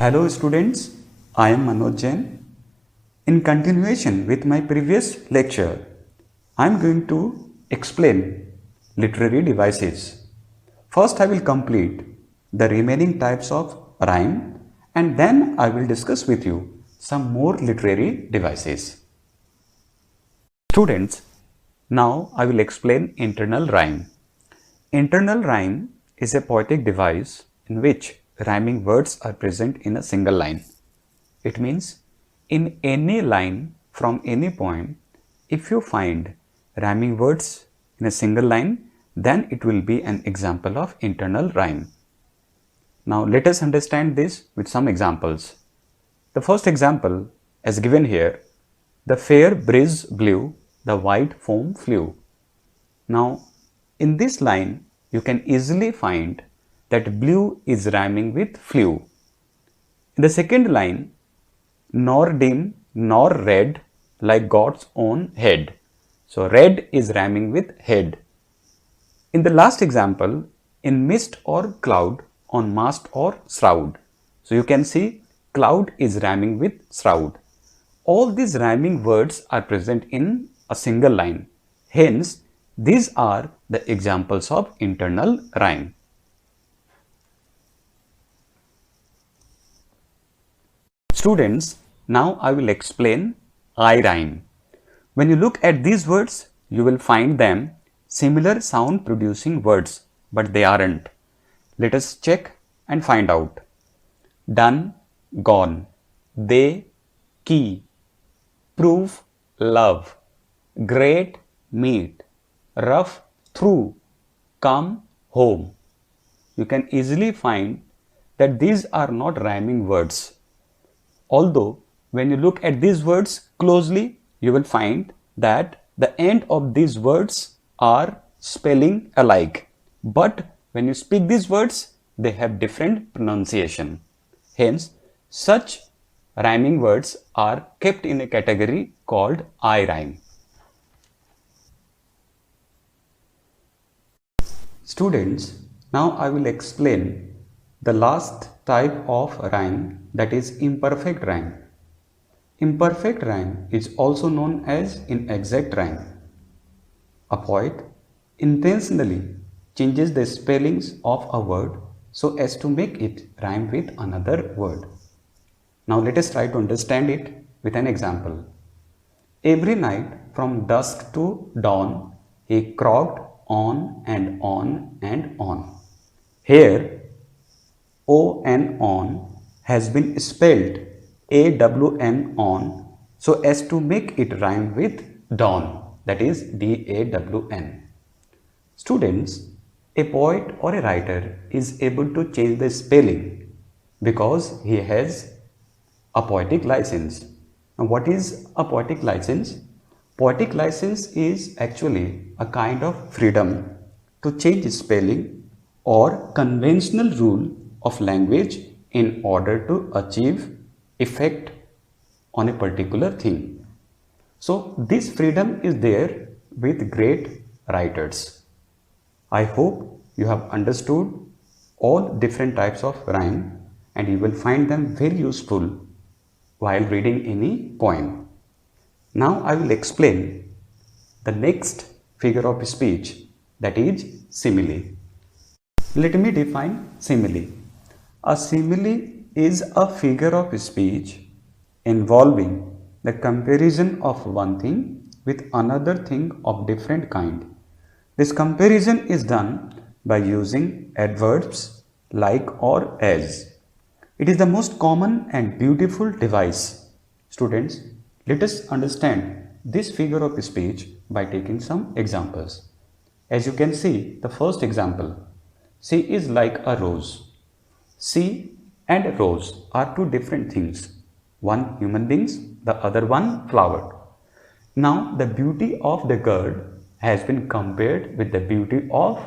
Hello students, I am Manoj Jain. In continuation with my previous lecture, I am going to explain literary devices. First I will complete the remaining types of rhyme and then I will discuss with you some more literary devices. Students, now I will explain internal rhyme. Internal rhyme is a poetic device in which rhyming words are present in a single line. It means in any line from any poem, if you find rhyming words in a single line, then it will be an example of internal rhyme. Now let us understand this with some examples. The first example as given here, the fair breeze blew, the white foam flew. Now in this line, you can easily find that blue is rhyming with flew. In the second line, nor dim nor red like God's own head. So red is rhyming with head. In the last example, in mist or cloud, on mast or shroud. So you can see cloud is rhyming with shroud. All these rhyming words are present in a single line. Hence, these are the examples of internal rhyme. Students, now I will explain I rhyme. When you look at these words, you will find them similar sound producing words, but they aren't. Let us check and find out. Done, gone, they, key, prove, love, great, meet, rough, through, come, home. You can easily find that these are not rhyming words. Although when you look at these words closely, you will find that the end of these words are spelling alike. But when you speak these words, they have different pronunciation. Hence, such rhyming words are kept in a category called I rhyme. Students, now I will explain the last type of rhyme, that is imperfect rhyme. Imperfect rhyme is also known as inexact rhyme. A poet intentionally changes the spellings of a word so as to make it rhyme with another word. Now let us try to understand it with an example. Every night from dusk to dawn, he croaked on and on and on. Here, O N on has been spelled A-W-N on so as to make it rhyme with dawn, that is D-A-W-N. Students, a poet or a writer is able to change the spelling because he has a poetic license. Now what is a poetic license? Poetic license is actually a kind of freedom to change spelling or conventional rule of language in order to achieve effect on a particular thing. So this freedom is there with great writers. I hope you have understood all different types of rhyme and you will find them very useful while reading any poem. Now I will explain the next figure of speech, that is simile. Let me define simile. A simile is a figure of speech involving the comparison of one thing with another thing of different kind. This comparison is done by using adverbs like or as. It is the most common and beautiful device. Students, let us understand this figure of speech by taking some examples. As you can see, the first example, she is like a rose. She and rose are two different things. One human beings, the other one flower. Now the beauty of the girl has been compared with the beauty of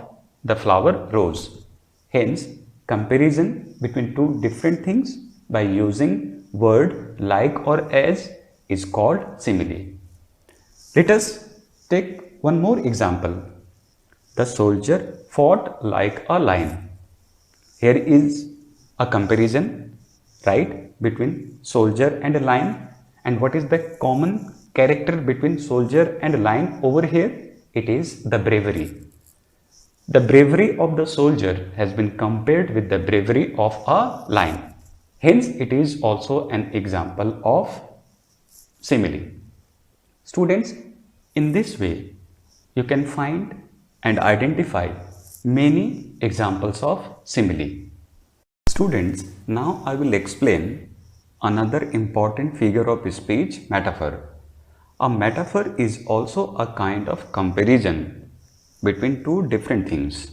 the flower rose. Hence, comparison between two different things by using word like or as is called simile. Let us take one more example. The soldier fought like a lion. Here is a comparison. right, between soldier and a lion. And what is the common character between soldier and lion over here? It is the bravery. The bravery of the soldier has been compared with the bravery of a lion. Hence, it is also an example of simile. Students, in this way, you can find and identify many examples of simile. Students, now I will explain another important figure of speech, metaphor. A metaphor is also a kind of comparison between two different things.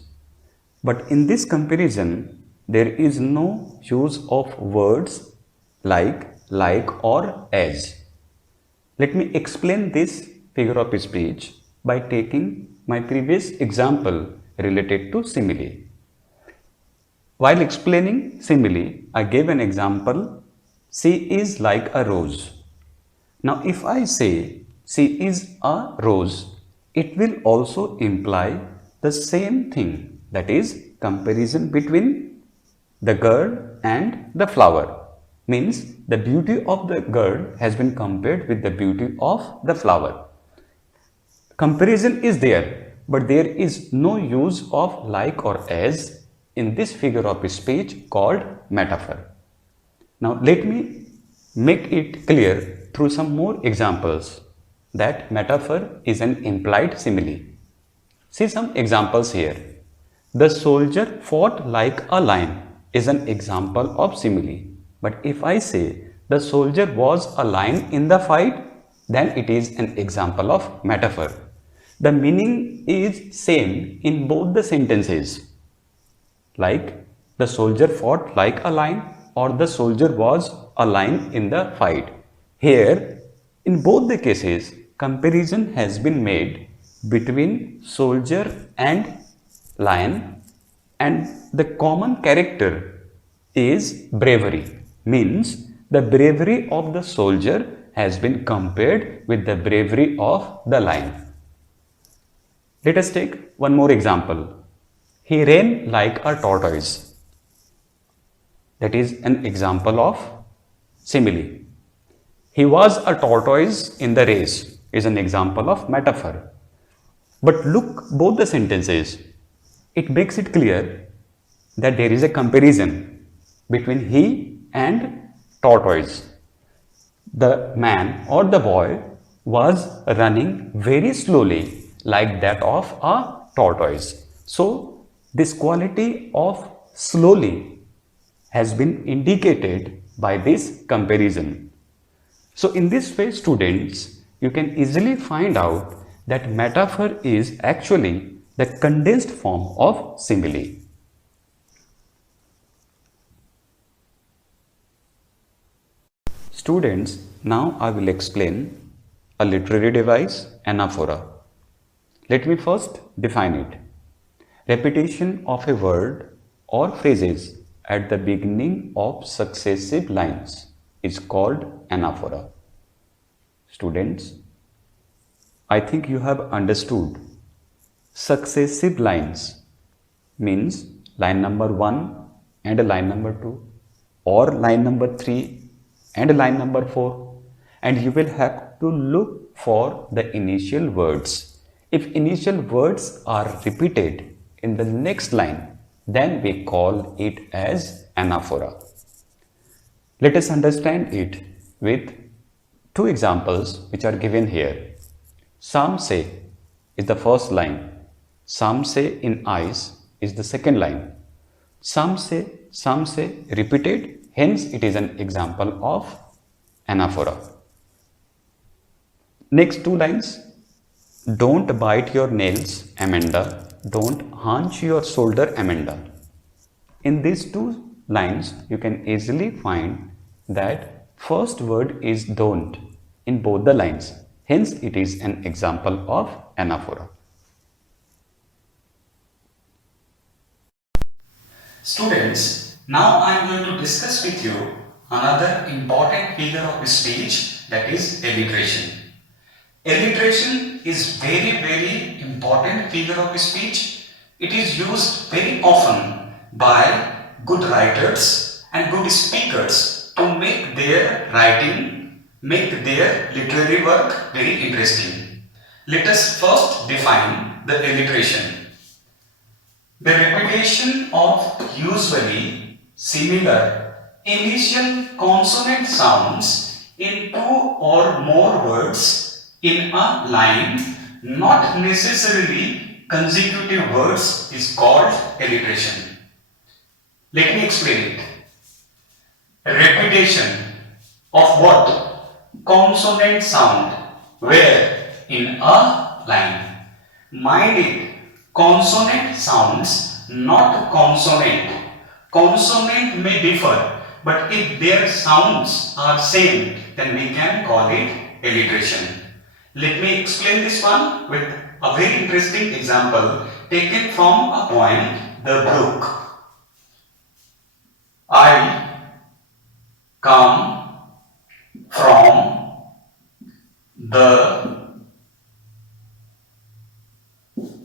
But in this comparison, there is no use of words like or as. Let me explain this figure of speech by taking my previous example related to simile. While explaining simile, I gave an example, she is like a rose. Now, if I say she is a rose, it will also imply the same thing, that is comparison between the girl and the flower. Means the beauty of the girl has been compared with the beauty of the flower. Comparison is there, but there is no use of like or as in this figure of speech called metaphor. Now let me make it clear through some more examples that metaphor is an implied simile. See some examples here. The soldier fought like a lion is an example of simile. But if I say the soldier was a lion in the fight, then it is an example of metaphor. The meaning is same in both the sentences. Like the soldier fought like a lion or the soldier was a lion in the fight. Here, in both the cases, comparison has been made between soldier and lion, and the common character is bravery. Means the bravery of the soldier has been compared with the bravery of the lion. Let us take one more example. He ran like a tortoise. That is an example of simile. He was a tortoise in the race is an example of metaphor. But look both the sentences. It makes it clear that there is a comparison between he and tortoise. The man or the boy was running very slowly like that of a tortoise. So this quality of slowly has been indicated by this comparison. So in this way, students, you can easily find out that metaphor is actually the condensed form of simile. Students, now I will explain a literary device, anaphora. Let me first define it. Repetition of a word or phrases at the beginning of successive lines is called anaphora. Students, I think you have understood. Successive lines means line number 1 and line number 2 or line number 3 and line number 4, and you will have to look for the initial words. If initial words are repeated in the next line, then we call it as anaphora. Let us understand it with two examples which are given here. Some say is the first line. Some say in eyes is the second line. Some say repeated, hence it is an example of anaphora. Next two lines. Don't bite your nails, Amanda. Don't hunch your shoulder, Amanda. In these two lines, you can easily find that first word is don't in both the lines. Hence, it is an example of anaphora. Students, now I am going to discuss with you another important figure of speech, that is alliteration. Alliteration is very important figure of speech. It is used very often by good writers and good speakers to make their writing, make their literary work very interesting. Let us first define the alliteration. The repetition of usually similar initial consonant sounds in two or more words in a line, not necessarily consecutive words, is called alliteration. Let me explain it. Repetition of what? Consonant sound. Where? In a line. Mind it. Consonant sounds, not consonant. Consonant may differ, but if their sounds are same, then we can call it alliteration. Let me explain this one with a very interesting example taken from a poem, The Brook. I come from the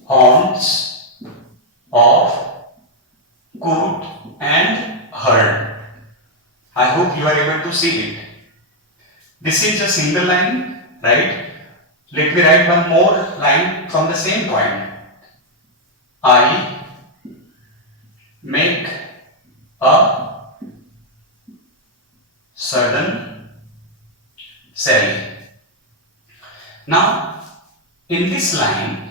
haunts of coot and herd. I hope you are able to see it. This is a single line, right? Let me write one more line from the same point. I make a sudden sally. Now, in this line,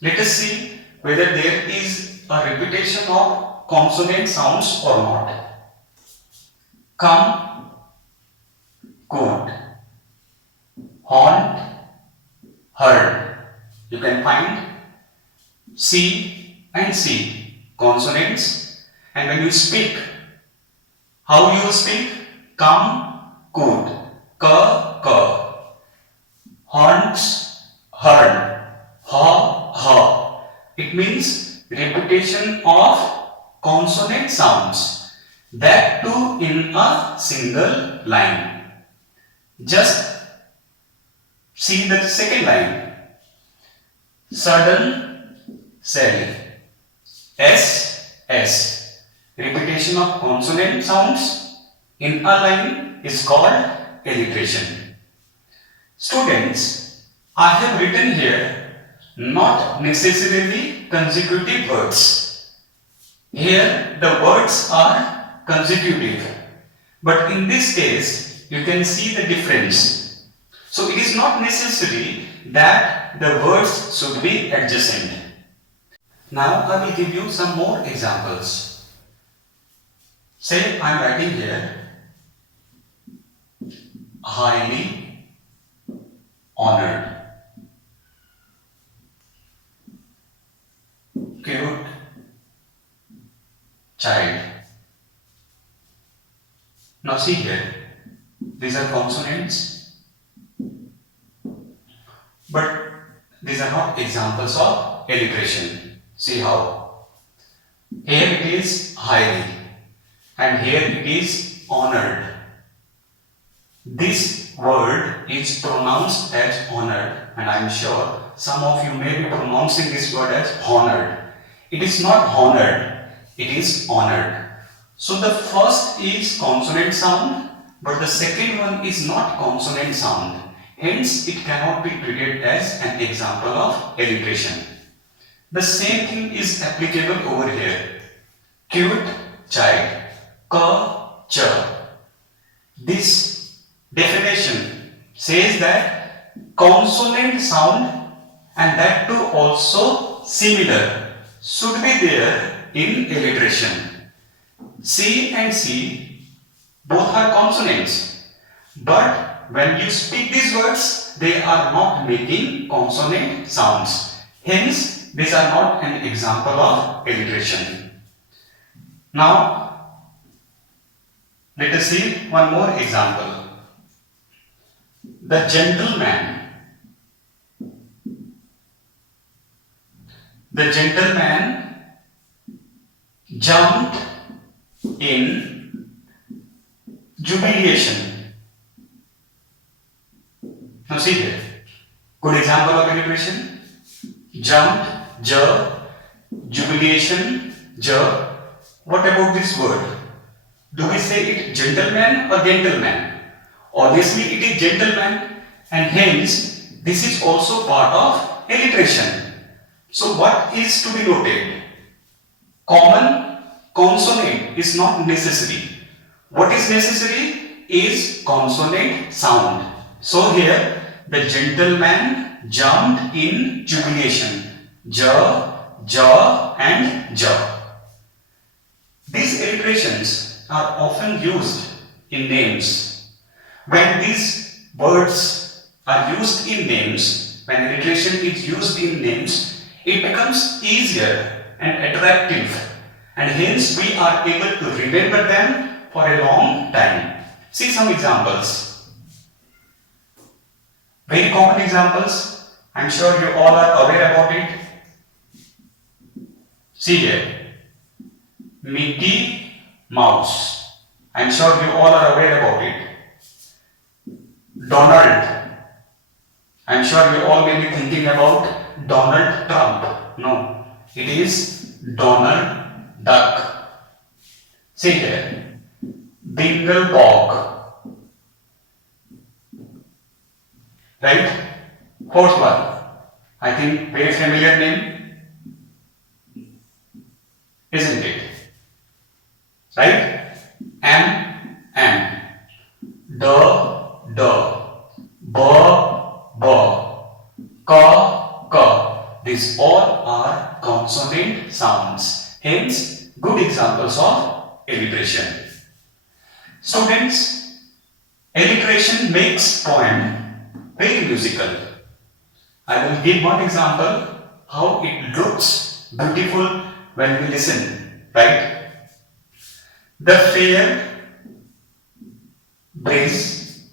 let us see whether there is a repetition of consonant sounds or not. Come, coot, haunt, herd. You can find C and C consonants, and when you speak, how you speak? Come, coot, ka, haunts, herd, ha. It means repetition of consonant sounds, that too in a single line. Just see the second line. Sudden sally. S. Repetition of consonant sounds in a line is called alliteration. Students, I have written here not necessarily consecutive words. Here the words are consecutive, but in this case you can see the difference. So it is not necessary that the words should be adjacent. Now I will give you some more examples. Say I am writing here highly honored, cute child. Now see here, these are consonants, but these are not examples of alliteration. See how? Here it is highly, and here it is honored. This word is pronounced as honored, and I am sure some of you may be pronouncing this word as honored. It is not honored, it is honored. So the first is consonant sound, but the second one is not consonant sound. Hence, it cannot be treated as an example of alliteration. The same thing is applicable over here. Cute child, cha. This definition says that consonant sound, and that too also similar, should be there in alliteration. C and C both are consonants, but when you speak these words, they are not making consonant sounds. Hence, these are not an example of alliteration. Now, let us see one more example. The gentleman jumped in jubilation. Now see here, good example of alliteration. Jumped, jubilation, What about this word? Do we say it gentleman or gentleman? Obviously it is gentleman, and hence this is also part of alliteration. So what is to be noted? Common consonant is not necessary. What is necessary is consonant sound. So here the gentleman jumped in jubilation. Ja, ja and ja. These alliterations are often used in names. When these words are used in names, when alliteration is used in names, it becomes easier and attractive, and hence we are able to remember them for a long time. See some examples. Very common examples. I am sure you all are aware about it. See here. Mickey Mouse. I am sure you all are aware about it. Donald. I am sure you all may be thinking about Donald Trump. No, it is Donald Duck. See here. Dinglebog. Right? Fourth one. I think very familiar name, isn't it? Right? M, D, B, K. These all are consonant sounds. Hence, good examples of alliteration. Students, alliteration makes poem very musical. I will give one example how it looks beautiful when we listen. Right? The fair breeze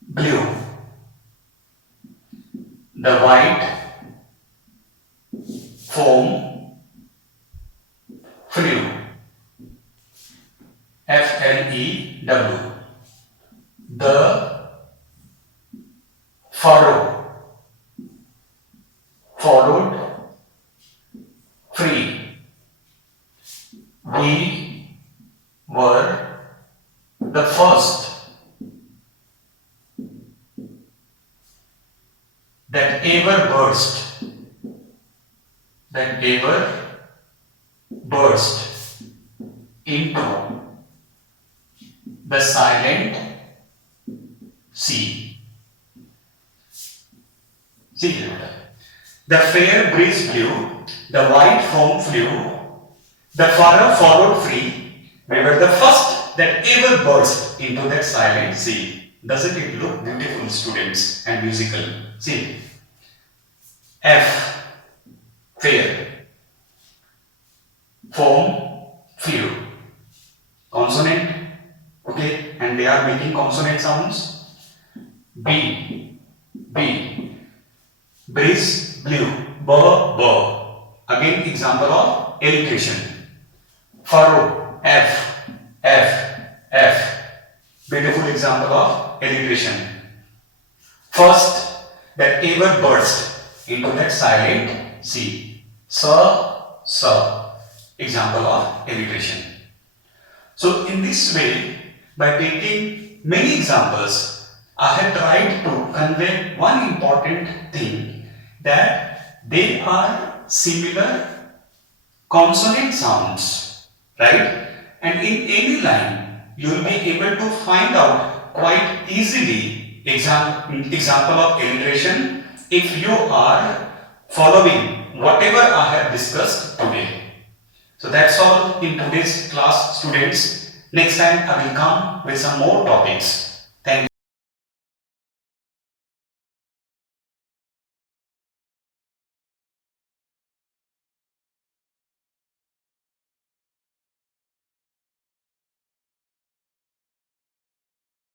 blew, the white foam flew, FLEW, the furrow followed free. We were the first that ever burst into the silent sea. See here. The fair breeze blew, the white foam flew, the furrow followed free. We were the first that ever burst into that silent sea. Doesn't it look beautiful, students, and musical? See. F, fair. Foam, flew. Consonant, okay, and they are making consonant sounds. B, breeze blew, b. Again, example of alliteration. Furrow, F. Beautiful example of alliteration. First that ever burst into that silent sea. Sir. Example of alliteration. So in this way, by taking many examples, I have tried to convey one important thing, that they are similar consonant sounds, right? And in any line, you will be able to find out quite easily example of alliteration if you are following whatever I have discussed today. So that's all in today's class, students. Next time I will come with some more topics.